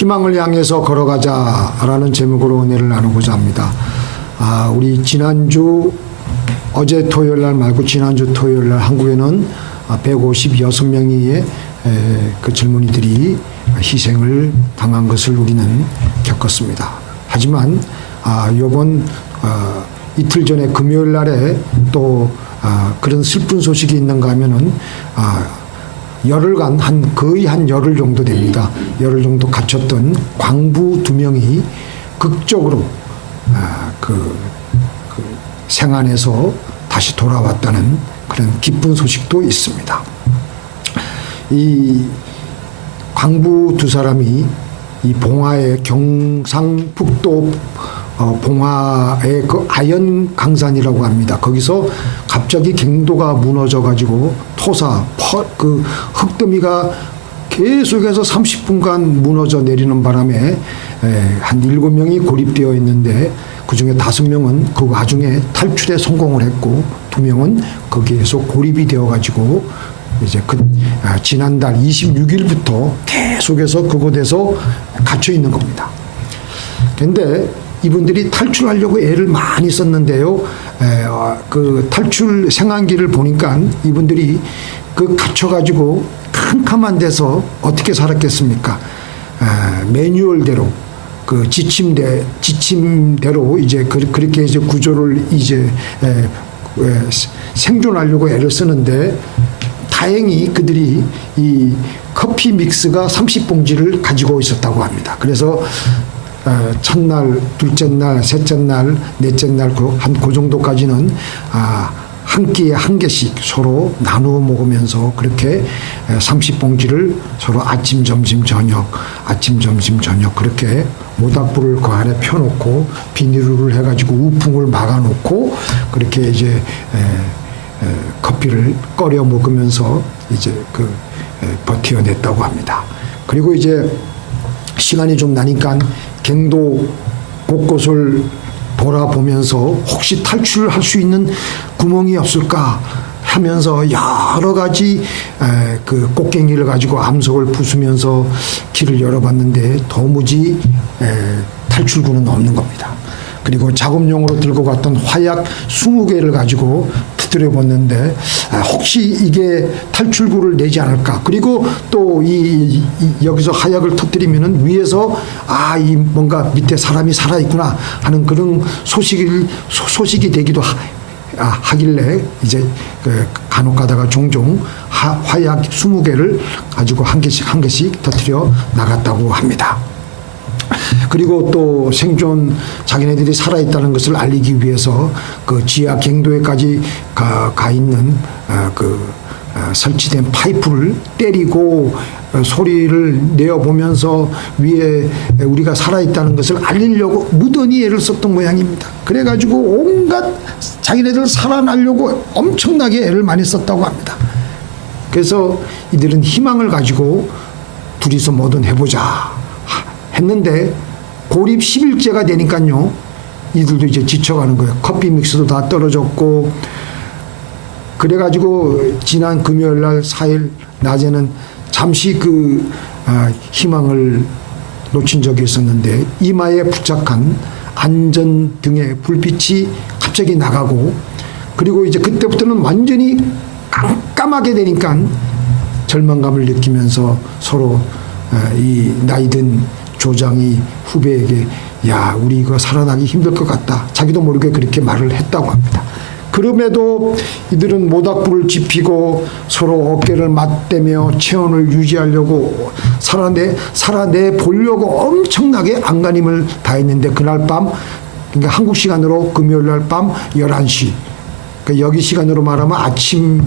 희망을 향해서 걸어가자라는 제목으로 은혜를 나누고자 합니다. 우리 지난주 어제 토요일 날 말고 지난주 토요일 날 한국에는 156명의 그 젊은이들이 희생을 당한 것을 우리는 겪었습니다. 하지만 이번 이틀 전에 금요일 날에 또 그런 슬픈 소식이 있는가 하면은 열흘간 거의 한 열흘 정도 됩니다. 열흘 정도 갇혔던 광부 2명이 극적으로 그 생안에서 다시 돌아왔다는 그런 기쁜 소식도 있습니다. 이 광부 2사람이 이 봉화의 경상북도 봉화의 그 아연 강산이라고 합니다. 거기서 갑자기 갱도가 무너져 가지고 그 흙더미가 계속해서 30분간 무너져 내리는 바람에 한 7명이 고립되어 있는데 그중에 5명은 그 와중에 탈출에 성공을 했고 2명은 거기에서 고립이 되어 가지고 이제 지난달 26일부터 계속해서 그곳에서 갇혀 있는 겁니다. 그런데 이분들이 탈출하려고 애를 많이 썼는데요. 그 탈출 생한기를 보니까 이분들이 그 갇혀가지고 캄캄한 데서 어떻게 살았겠습니까? 매뉴얼대로 그 지침대로 이제 그렇게 이제 구조를 이제 생존하려고 애를 쓰는데 다행히 그들이 이 커피 믹스가 30봉지를 가지고 있었다고 합니다. 그래서 첫날, 둘째 날, 셋째 날, 넷째 날 그 정도까지는 한 끼에 한 개씩 서로 나누어 먹으면서 그렇게 30봉지를 서로 아침, 점심, 저녁 그렇게 모닥불을 그 안에 펴놓고 비닐을 해가지고 우풍을 막아놓고 그렇게 이제 커피를 꺼려 먹으면서 이제 버텨냈다고 합니다. 그리고 이제 시간이 좀 나니까 갱도 곳곳을 돌아보면서 혹시 탈출할 수 있는 구멍이 없을까 하면서 여러 가지 그 꽃갱이를 가지고 암석을 부수면서 길을 열어봤는데 도무지 탈출구는 없는 겁니다. 그리고 작업용으로 들고 갔던 화약 20개를 가지고 두드려 봤는데 혹시 이게 탈출구를 내지 않을까. 그리고 또 여기서 화약을 터뜨리면은 위에서 이 뭔가 밑에 사람이 살아있구나 하는 그런 소식이 되기도 하길래 이제 간혹 가다가 종종 화약 20개를 가지고 한 개씩 터뜨려 나갔다고 합니다. 그리고 또 생존 자기네들이 살아있다는 것을 알리기 위해서 그 지하 갱도에까지 가 있는 설치된 파이프를 때리고 소리를 내어보면서 위에 우리가 살아있다는 것을 알리려고 무던히 애를 썼던 모양입니다. 그래가지고 온갖 자기네들 살아나려고 엄청나게 애를 많이 썼다고 합니다. 그래서 이들은 희망을 가지고 둘이서 뭐든 해보자 했는데 고립 10일째가 되니까요. 이들도 이제 지쳐가는 거예요. 커피 믹스도 다 떨어졌고 그래가지고 지난 금요일 날 4일 낮에는 잠시 희망을 놓친 적이 있었는데 이마에 부착한 안전등의 불빛이 갑자기 나가고 그리고 이제 그때부터는 완전히 깜깜하게 되니까 절망감을 느끼면서 서로 이 나이든 조장이 후배에게 우리 이거 살아나기 힘들 것 같다. 자기도 모르게 그렇게 말을 했다고 합니다. 그럼에도 이들은 모닥불을 지피고 서로 어깨를 맞대며 체온을 유지하려고 살아내 보려고 엄청나게 안간힘을 다했는데 그날 밤 그러니까 한국 시간으로 금요일 날 밤 11시 그러니까 여기 시간으로 말하면 아침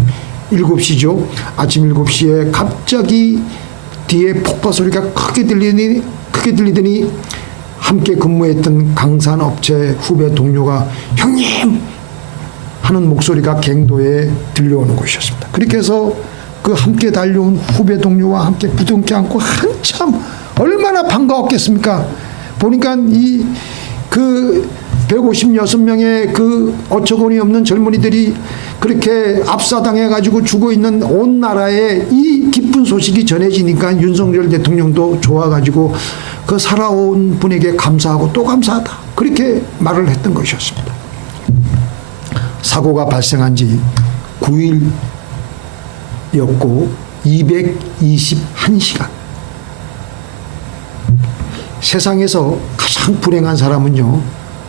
7시죠. 아침 7시에 갑자기 뒤에 폭파 소리가 크게 들리더니 함께 근무했던 강산업체 후배 동료가 형님 하는 목소리가 갱도에 들려오는 것이었습니다. 그렇게 해서 그 함께 달려온 후배 동료와 함께 부둥켜 안고 한참 얼마나 반가웠겠습니까? 보니까 156명의 그 어처구니 없는 젊은이들이 그렇게 압사당해가지고 죽어있는 온 나라에 이 기쁜 소식이 전해지니까 윤석열 대통령도 좋아가지고 그 살아온 분에게 감사하고 또 감사하다. 그렇게 말을 했던 것이었습니다. 사고가 발생한 지 9일이었고 221시간. 세상에서 가장 불행한 사람은요,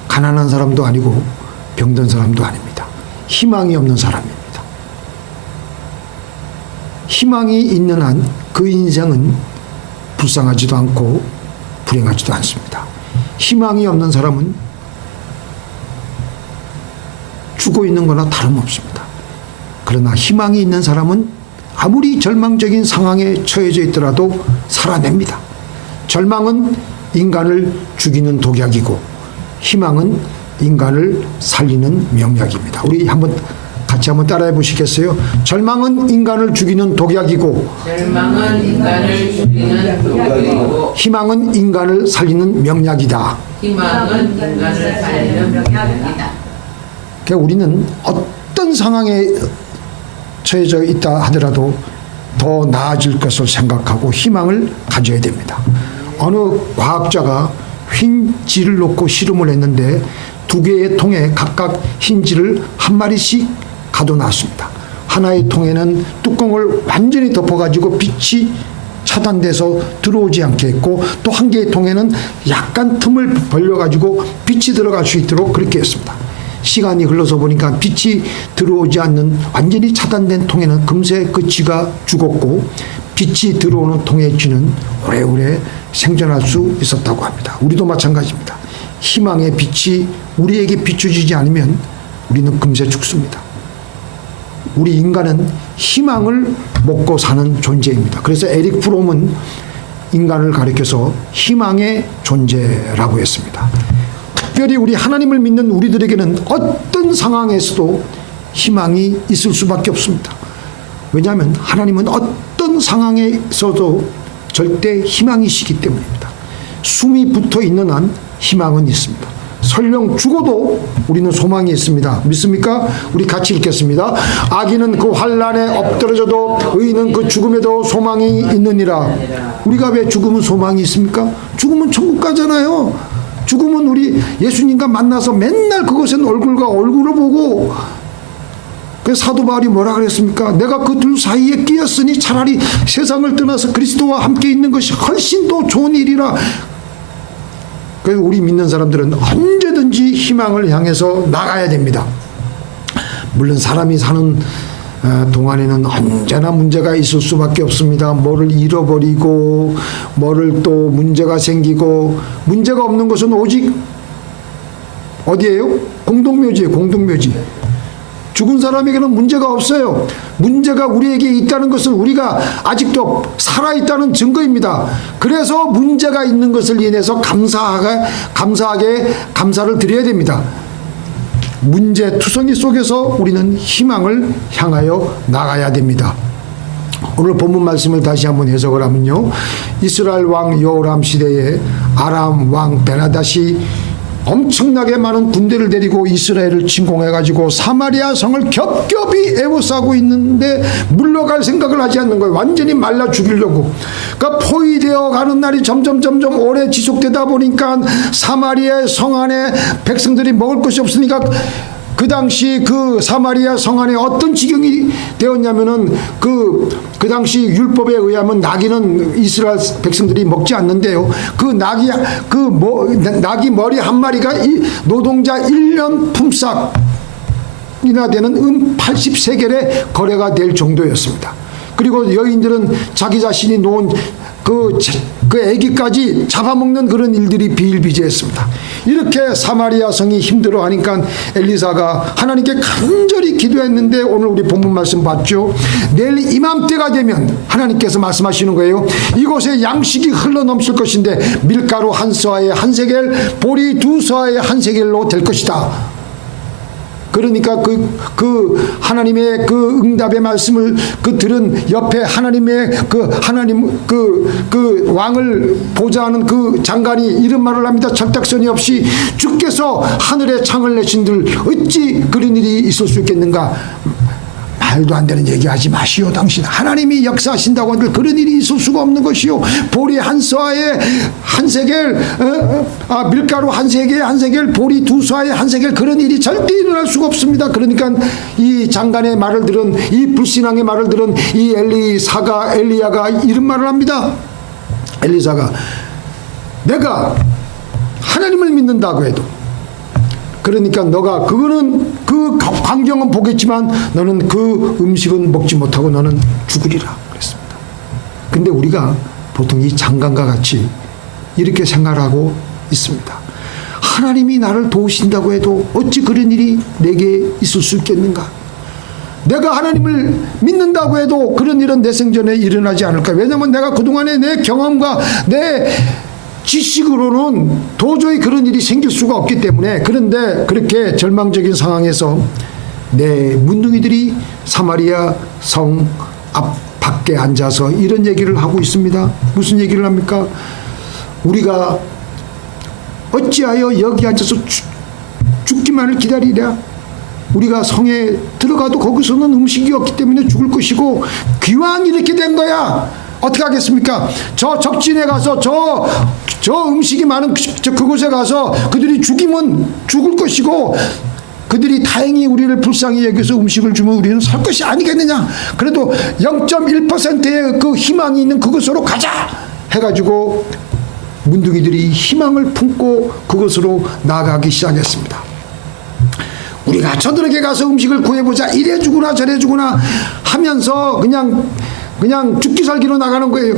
가난한 사람도 아니고 병든 사람도 아닙니다. 희망이 없는 사람입니다. 희망이 있는 한 그 인생은 불쌍하지도 않고 불행하지도 않습니다. 희망이 없는 사람은 죽어 있는 거나 다름없습니다. 그러나 희망이 있는 사람은 아무리 절망적인 상황에 처해져 있더라도 살아냅니다. 절망은 인간을 죽이는 독약이고 희망은 인간을 살리는 명약입니다. 우리 같이 한번 따라해 보시겠어요? 절망은 인간을 죽이는 독약이고 희망은 인간을 살리는 명약이다. 그러니까 우리는 어떤 상황에 처해져 있다 하더라도 더 나아질 것을 생각하고 희망을 가져야 됩니다. 어느 과학자가 흰 지를 놓고 실험을 했는데 2개의 통에 각각 흰 지를 한 마리씩 가둬놨습니다. 하나의 통에는 뚜껑을 완전히 덮어가지고 빛이 차단돼서 들어오지 않게 했고, 또 한 개의 통에는 약간 틈을 벌려가지고 빛이 들어갈 수 있도록 그렇게 했습니다. 시간이 흘러서 보니까 빛이 들어오지 않는 완전히 차단된 통에는 금세 그 쥐가 죽었고, 빛이 들어오는 통의 쥐는 오래오래 생존할 수 있었다고 합니다. 우리도 마찬가지입니다. 희망의 빛이 우리에게 비춰지지 않으면 우리는 금세 죽습니다. 우리 인간은 희망을 먹고 사는 존재입니다. 그래서 에릭 프롬은 인간을 가리켜서 희망의 존재라고 했습니다. 특별히 우리 하나님을 믿는 우리들에게는 어떤 상황에서도 희망이 있을 수밖에 없습니다. 왜냐하면 하나님은 어떤 상황에서도 절대 희망이시기 때문입니다. 숨이 붙어 있는 한 희망은 있습니다. 설령 죽어도 우리는 소망이 있습니다. 믿습니까? 우리 같이 읽겠습니다. 악인은 그 환난에 엎드러져도 의인은 그 죽음에도 소망이 있느니라. 우리가 왜 죽음은 소망이 있습니까? 죽음은 천국 가잖아요. 죽음은 우리 예수님과 만나서 맨날 그것은 얼굴과 얼굴을 보고, 그래서 사도 바울이 뭐라 그랬습니까? 내가 그 둘 사이에 끼었으니 차라리 세상을 떠나서 그리스도와 함께 있는 것이 훨씬 더 좋은 일이라. 그래서 우리 믿는 사람들은 언제든지 희망을 향해서 나가야 됩니다. 물론 사람이 사는 동안에는 언제나 문제가 있을 수밖에 없습니다. 뭐를 잃어버리고 뭐를 또 문제가 생기고, 문제가 없는 것은 오직 어디예요? 공동묘지예요. 공동묘지. 죽은 사람에게는 문제가 없어요. 문제가 우리에게 있다는 것은 우리가 아직도 살아있다는 증거입니다. 그래서 문제가 있는 것을 인해서 감사하게 감사를 드려야 됩니다. 문제 투성이 속에서 우리는 희망을 향하여 나가야 됩니다. 오늘 본문 말씀을 다시 한번 해석을 하면요, 이스라엘 왕 여호람 시대에 아람 왕 베나닷이 엄청나게 많은 군대를 데리고 이스라엘을 침공해가지고 사마리아 성을 겹겹이 에워싸고 있는데 물러갈 생각을 하지 않는 거예요. 완전히 말라 죽이려고. 그러니까 포위되어 가는 날이 점점 오래 지속되다 보니까 사마리아 성 안에 백성들이 먹을 것이 없으니까 그 당시 그 사마리아 성 안에 어떤 지경이 되었냐면은 그 당시 율법에 의하면 나귀는 이스라엘 백성들이 먹지 않는데요. 그 나귀 머리 한 마리가 노동자 1년 품삯이나 되는 80세겔의 거래가 될 정도였습니다. 그리고 여인들은 자기 자신이 놓은 그 아기까지 잡아먹는 그런 일들이 비일비재했습니다. 이렇게 사마리아 성이 힘들어하니까 엘리사가 하나님께 간절히 기도했는데, 오늘 우리 본문 말씀 봤죠. 내일 이맘때가 되면 하나님께서 말씀하시는 거예요. 이곳에 양식이 흘러넘칠 것인데 밀가루 한 서아에 한 세겔, 보리 2서아에 한 세겔로 될 것이다. 그러니까 그 하나님의 그 응답의 말씀을 들은 옆에 하나님의 그 왕을 보좌하는 그 장관이 이런 말을 합니다. 철딱서니 없이 주께서 하늘에 창을 내신들 어찌 그런 일이 있을 수 있겠는가. 말도 안 되는 얘기하지 마시오. 당신 하나님이 역사하신다고 한들 그런 일이 있을 수가 없는 것이요. 보리 한 서아에 한 세겔, 밀가루 한 세겔, 보리 두 서아에 한 세겔, 그런 일이 절대 일어날 수가 없습니다. 그러니까 이 장관의 말을 들은, 이 불신앙의 말을 들은 이 엘리야가 이런 말을 합니다. 엘리사가 내가 하나님을 믿는다고 해도, 그러니까 너가 그거는 그 광경은 보겠지만 너는 그 음식은 먹지 못하고 너는 죽으리라 그랬습니다. 근데 우리가 보통 이 장관과 같이 이렇게 생각하고 있습니다. 하나님이 나를 도우신다고 해도 어찌 그런 일이 내게 있을 수 있겠는가? 내가 하나님을 믿는다고 해도 그런 일은 내 생전에 일어나지 않을까? 왜냐하면 내가 그동안의 내 경험과 내 지식으로는 도저히 그런 일이 생길 수가 없기 때문에. 그런데 그렇게 절망적인 상황에서 내 문둥이들이 사마리아 성 앞 밖에 앉아서 이런 얘기를 하고 있습니다. 무슨 얘기를 합니까? 우리가 어찌하여 여기 앉아서 죽기만을 기다리랴? 우리가 성에 들어가도 거기서는 음식이 없기 때문에 죽을 것이고, 기왕 이렇게 된 거야 어떻게 하겠습니까? 저 적진에 가서 저 음식이 많은 그곳에 가서 그들이 죽이면 죽을 것이고, 그들이 다행히 우리를 불쌍히 여겨서 음식을 주면 우리는 살 것이 아니겠느냐? 그래도 0.1%의 그 희망이 있는 그곳으로 가자 해가지고 문둥이들이 희망을 품고 그곳으로 나아가기 시작했습니다. 우리가 저들에게 가서 음식을 구해보자, 이래 주구나 저래 주구나 하면서 그냥 죽기 살기로 나가는 거예요.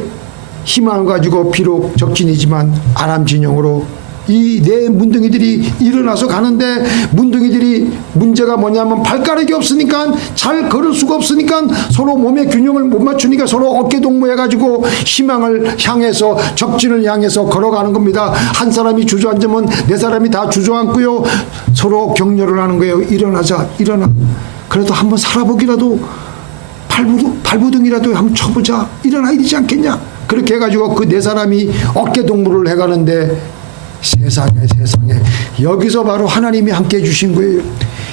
희망을 가지고 비록 적진이지만 아람 진영으로 이 네 문둥이들이 일어나서 가는데, 문둥이들이 문제가 뭐냐면 발가락이 없으니까 잘 걸을 수가 없으니까 서로 몸의 균형을 못 맞추니까 서로 어깨 동무해가지고 희망을 향해서, 적진을 향해서 걸어가는 겁니다. 한 사람이 주저앉으면 네 사람이 다 주저앉고요. 서로 격려를 하는 거예요. 일어나자, 일어나. 그래도 한번 살아보기라도, 발부둥이라도 한번 쳐보자. 일어나야 되지 않겠냐? 그렇게 해가지고 그 네 사람이 어깨 동무를 해가는데, 세상에 여기서 바로 하나님이 함께 해주신 거예요.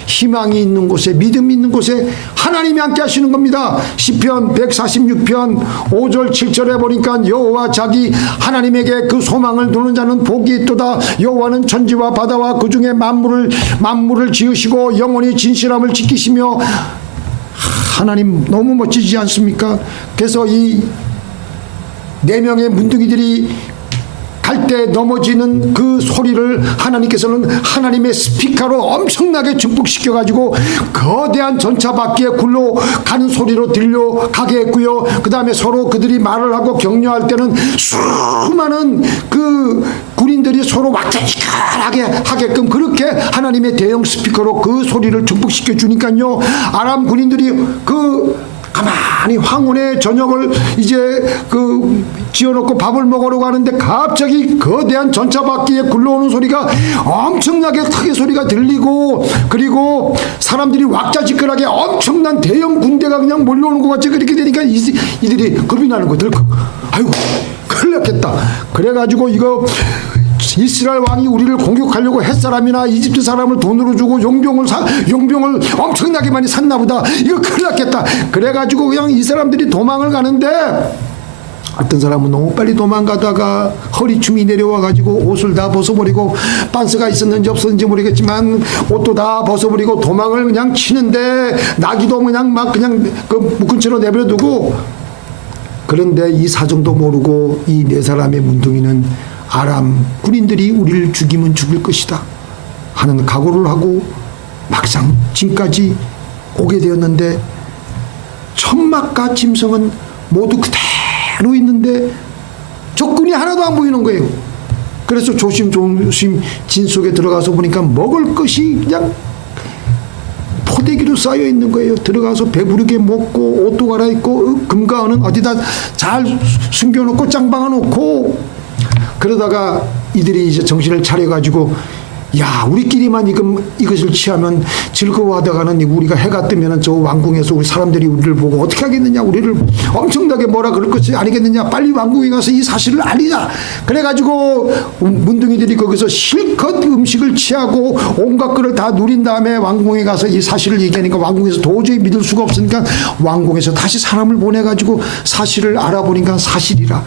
희망이 있는 곳에, 믿음이 있는 곳에 하나님이 함께 하시는 겁니다. 시편 146편 5절 7절에 보니까 여호와 자기 하나님에게 그 소망을 두는 자는 복이 있도다. 여호와는 천지와 바다와 그 중에 만물을 지으시고 영원히 진실함을 지키시며. 하나님 너무 멋지지 않습니까? 그래서 이 네 명의 문둥이들이 갈 때 넘어지는 그 소리를 하나님께서는 하나님의 스피커로 엄청나게 증폭시켜가지고 거대한 전차 바퀴에 굴러가는 소리로 들려가게 했고요. 그 다음에 서로 그들이 말을 하고 격려할 때는 수많은 그 군인들이 서로 왁자지껄하게 하게끔 그렇게 하나님의 대형 스피커로 그 소리를 증폭시켜 주니까요. 아람 군인들이 가만히 황혼의 저녁을 이제 지어놓고 밥을 먹으러 가는데 갑자기 거대한 전차 바퀴에 굴러오는 소리가 엄청나게 크게 소리가 들리고, 그리고 사람들이 왁자지껄하게 엄청난 대형 군대가 그냥 몰려오는 것 같이 그렇게 되니까 이들이 겁이 나는 거들. 아이고 큰일 났겠다. 그래가지고 이거 이스라엘 왕이 우리를 공격하려고 햇사람이나 이집트 사람을 돈으로 주고 용병을 엄청나게 많이 샀나 보다. 이거 큰일 났겠다. 그래가지고 그냥 이 사람들이 도망을 가는데, 어떤 사람은 너무 빨리 도망가다가 허리춤이 내려와가지고 옷을 다 벗어버리고, 빤스가 있었는지 없었는지 모르겠지만 옷도 다 벗어버리고 도망을 그냥 치는데, 나기도 그냥 그 묶은 채로 내버려두고. 그런데 이 사정도 모르고 이 네 사람의 문둥이는 아람 군인들이 우리를 죽이면 죽일 것이다 하는 각오를 하고 막상 진까지 오게 되었는데, 천막과 짐승은 모두 그대로 있는데 적군이 하나도 안 보이는 거예요. 그래서 조심조심 진 속에 들어가서 보니까 먹을 것이 그냥 포대기로 쌓여 있는 거예요. 들어가서 배부르게 먹고 옷도 갈아입고 금과 은은 어디다 잘 숨겨놓고 짱방아 놓고. 그러다가 이들이 이제 정신을 차려가지고 야, 우리끼리만 이것을 취하면 즐거워하다가는 우리가 해가 뜨면 저 왕궁에서 우리 사람들이 우리를 보고 어떻게 하겠느냐, 우리를 엄청나게 뭐라 그럴 것이 아니겠느냐, 빨리 왕궁에 가서 이 사실을 알리자. 그래가지고 문둥이들이 거기서 실컷 음식을 취하고 온갖 것을 다 누린 다음에 왕궁에 가서 이 사실을 얘기하니까 왕궁에서 도저히 믿을 수가 없으니까 왕궁에서 다시 사람을 보내가지고 사실을 알아보니까 사실이라.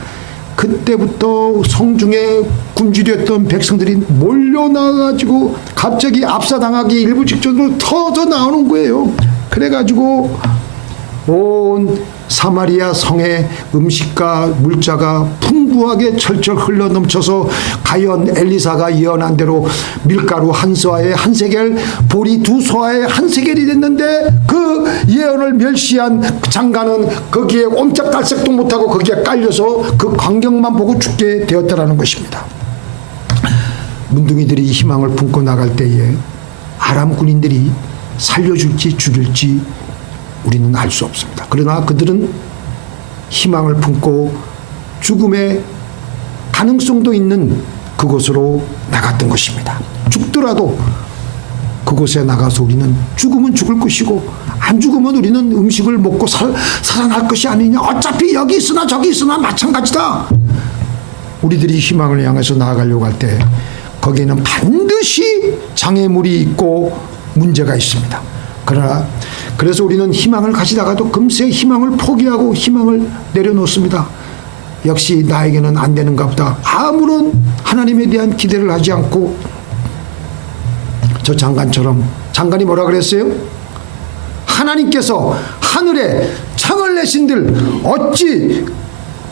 그때부터 성중에 굶주렸던 백성들이 몰려나가지고 갑자기 압사당하기 일부 직전으로 터져 나오는 거예요. 그래가지고 온 사마리아 성에 음식과 물자가 풍부하게 철철 흘러넘쳐서 가연 엘리사가 예언한 대로 밀가루 한 서아에 한 세겔, 보리 두 서아에 한 세겔이 됐는데 그 예언을 멸시한 장관은 거기에 옴짝달싹도 못하고 거기에 깔려서 그 광경만 보고 죽게 되었다라는 것입니다. 문둥이들이 희망을 품고 나갈 때에 아람 군인들이 살려줄지 죽일지 우리는 알 수 없습니다. 그러나 그들은 희망을 품고 죽음의 가능성도 있는 그곳으로 나갔던 것입니다. 죽더라도 그곳에 나가서 우리는 죽으면 죽을 것이고 안 죽으면 우리는 음식을 먹고 살아날 것이 아니냐. 어차피 여기 있으나 저기 있으나 마찬가지다. 우리들이 희망을 향해서 나아가려고 할 때 거기에는 반드시 장애물이 있고 문제가 있습니다. 그러나 그래서 우리는 희망을 가지다가도 금세 희망을 포기하고 희망을 내려놓습니다. 역시 나에게는 안 되는가 보다. 아무런 하나님에 대한 기대를 하지 않고 저 장관처럼, 장관이 뭐라 그랬어요? 하나님께서 하늘에 창을 내신들 어찌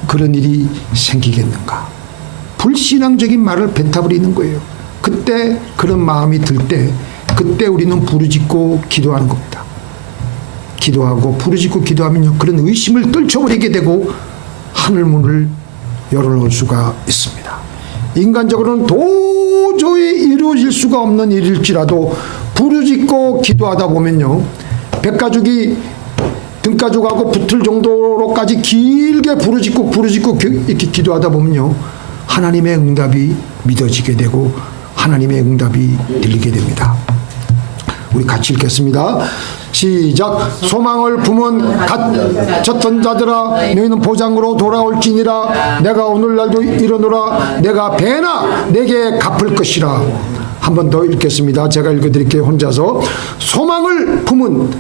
그런 일이 생기겠는가. 불신앙적인 말을 뱉어버리는 거예요. 그때 그런 마음이 들 때 그때 우리는 부르짖고 기도하는 겁니다. 기도하고 부르짖고 기도하면요, 그런 의심을 떨쳐버리게 되고 하늘문을 열어놓을 수가 있습니다. 인간적으로는 도저히 이루어질 수가 없는 일일지라도 부르짖고 기도하다 보면요, 백가죽이 등가죽하고 붙을 정도로까지 길게 부르짖고 이렇게 기도하다 보면요, 하나님의 응답이 믿어지게 되고 하나님의 응답이 들리게 됩니다. 우리 같이 읽겠습니다. 시작. 소망을 품은 갇혔던 자들아, 너희는 보장으로 돌아올지니라. 내가 오늘날도 이르노라. 내가 배나 내게 갚을 것이라. 한 번 더 읽겠습니다. 제가 읽어드릴게요. 혼자서. 소망을 품은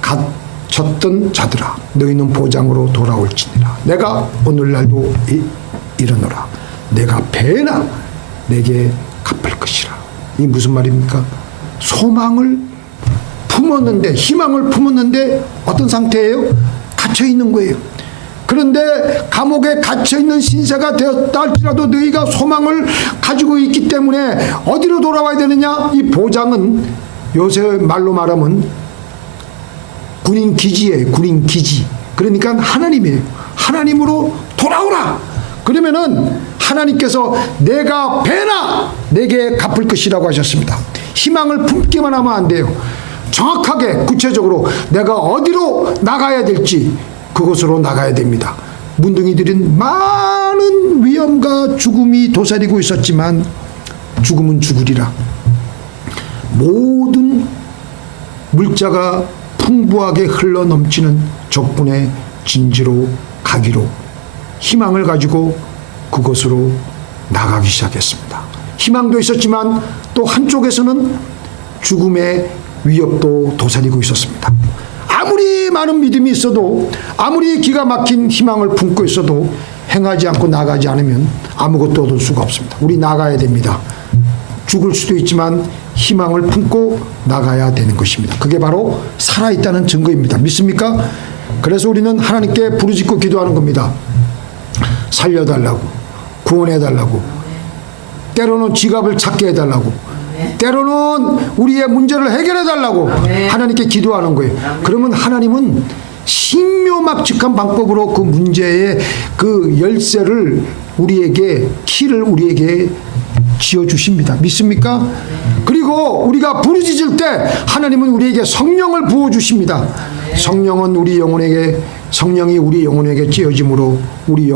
갇혔던 자들아, 너희는 보장으로 돌아올지니라. 내가 오늘날도 이르노라. 내가 배나 내게 갚을 것이라. 이 무슨 말입니까? 소망을 품었는데, 희망을 품었는데 어떤 상태예요? 갇혀 있는 거예요. 그런데 감옥에 갇혀 있는 신세가 되었다 할지라도 너희가 소망을 가지고 있기 때문에 어디로 돌아와야 되느냐? 이 보장은 요새 말로 말하면 군인 기지예요. 군인 기지. 그러니까 하나님이에요. 하나님으로 돌아오라. 그러면은 하나님께서 내가 배나 내게 갚을 것이라고 하셨습니다. 희망을 품기만 하면 안 돼요. 정확하게 구체적으로 내가 어디로 나가야 될지 그곳으로 나가야 됩니다. 문둥이들은 많은 위험과 죽음이 도사리고 있었지만 죽음은 죽으리라. 모든 물자가 풍부하게 흘러넘치는 적군의 진지로 가기로 희망을 가지고 그곳으로 나가기 시작했습니다. 희망도 있었지만 또 한쪽에서는 죽음의 위협도 도사리고 있었습니다. 아무리 많은 믿음이 있어도, 아무리 기가 막힌 희망을 품고 있어도 행하지 않고 나가지 않으면 아무것도 얻을 수가 없습니다. 우리 나가야 됩니다. 죽을 수도 있지만 희망을 품고 나가야 되는 것입니다. 그게 바로 살아있다는 증거입니다. 믿습니까? 그래서 우리는 하나님께 부르짖고 기도하는 겁니다. 살려달라고, 구원해달라고, 때로는 지갑을 찾게 해달라고, 때로는 우리의 문제를 해결해달라고 하나님께 기도하는 거예요. 그러면 하나님은 신묘막측한 방법으로 그 문제의 그 열쇠를 우리에게, 키를 우리에게 지어주십니다. 믿습니까? 그리고 우리가 부르짖을 때 하나님은 우리에게 성령을 부어주십니다. 성령은 우리 영혼에게, 성령이 우리 영혼에게 찌어짐으로 우리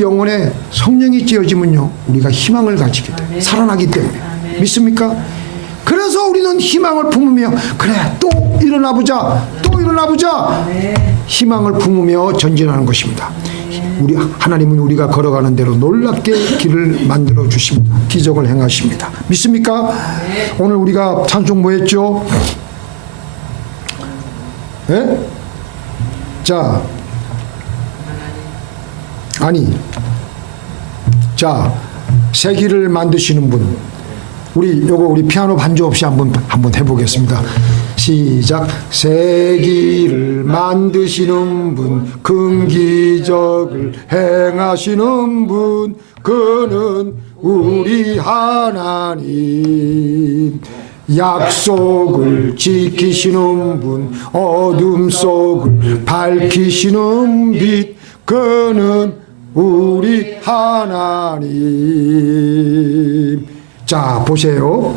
영혼에 성령이 찌어지면요, 우리가 희망을 가지게 돼요. 살아나기 때문에. 믿습니까? 그래서 우리는 희망을 품으며 그래 또 일어나보자, 또 일어나보자, 희망을 품으며 전진하는 것입니다. 우리 하나님은 우리가 걸어가는 대로 놀랍게 길을 만들어 주십니다. 기적을 행하십니다. 믿습니까? 오늘 우리가 찬송 뭐 했죠? 예? 자, 아니, 자, 새 길을 만드시는 분, 우리 피아노 반주 없이 한번 해보겠습니다. 시작. 새 길을 만드시는 분, 큰 기적을 행하시는 분, 그는 우리 하나님. 약속을 지키시는 분, 어둠 속을 밝히시는 빛, 그는 우리 하나님. 자, 보세요.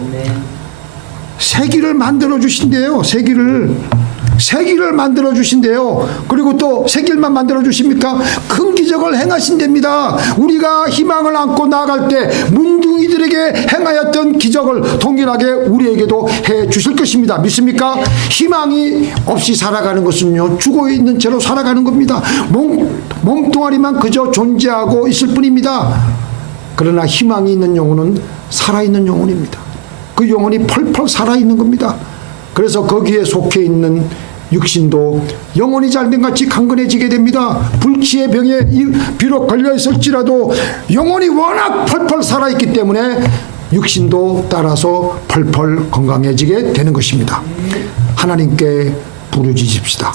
새 길을 만들어 주신대요. 새 길을 만들어 주신대요. 그리고 또 새 길만 만들어 주십니까? 큰 기적을 행하신답니다. 우리가 희망을 안고 나아갈 때 문둥이들에게 행하였던 기적을 동일하게 우리에게도 해 주실 것입니다. 믿습니까? 희망이 없이 살아가는 것은요, 죽어 있는 채로 살아가는 겁니다. 몸뚱아리만 그저 존재하고 있을 뿐입니다. 그러나 희망이 있는 영혼은 살아있는 영혼입니다. 그 영혼이 펄펄 살아있는 겁니다. 그래서 거기에 속해 있는 육신도 영혼이 잘된 같이 강건해지게 됩니다. 불치의 병에 비록 걸려 있을지라도 영혼이 워낙 펄펄 살아있기 때문에 육신도 따라서 펄펄 건강해지게 되는 것입니다. 하나님께 부르짖읍시다.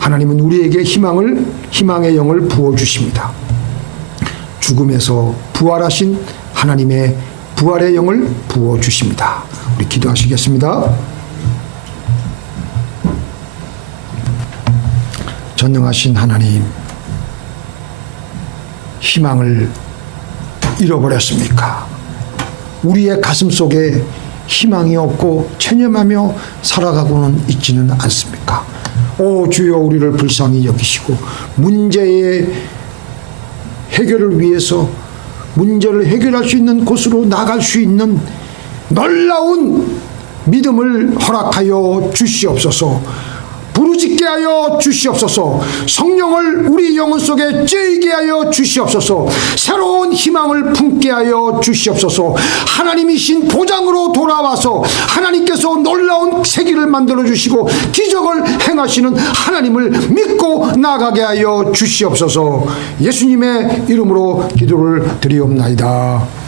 하나님은 우리에게 희망의 영을 부어주십니다. 죽음에서 부활하신 하나님의 부활의 영을 부어주십니다. 우리 기도하시겠습니다. 전능하신 하나님, 희망을 잃어버렸습니까? 우리의 가슴 속에 희망이 없고 체념하며 살아가고는 있지는 않습니까? 오 주여, 우리를 불쌍히 여기시고 문제의 해결을 위해서 문제를 해결할 수 있는 곳으로 나갈 수 있는 놀라운 믿음을 허락하여 주시옵소서. 부르짖게 하여 주시옵소서. 성령을 우리 영혼 속에 쬐게 하여 주시옵소서. 새로운 희망을 품게 하여 주시옵소서. 하나님이신 보장으로 돌아와서 하나님께서 놀라운 세기를 만들어 주시고 기적을 행하시는 하나님을 믿고 나가게 하여 주시옵소서. 예수님의 이름으로 기도를 드리옵나이다.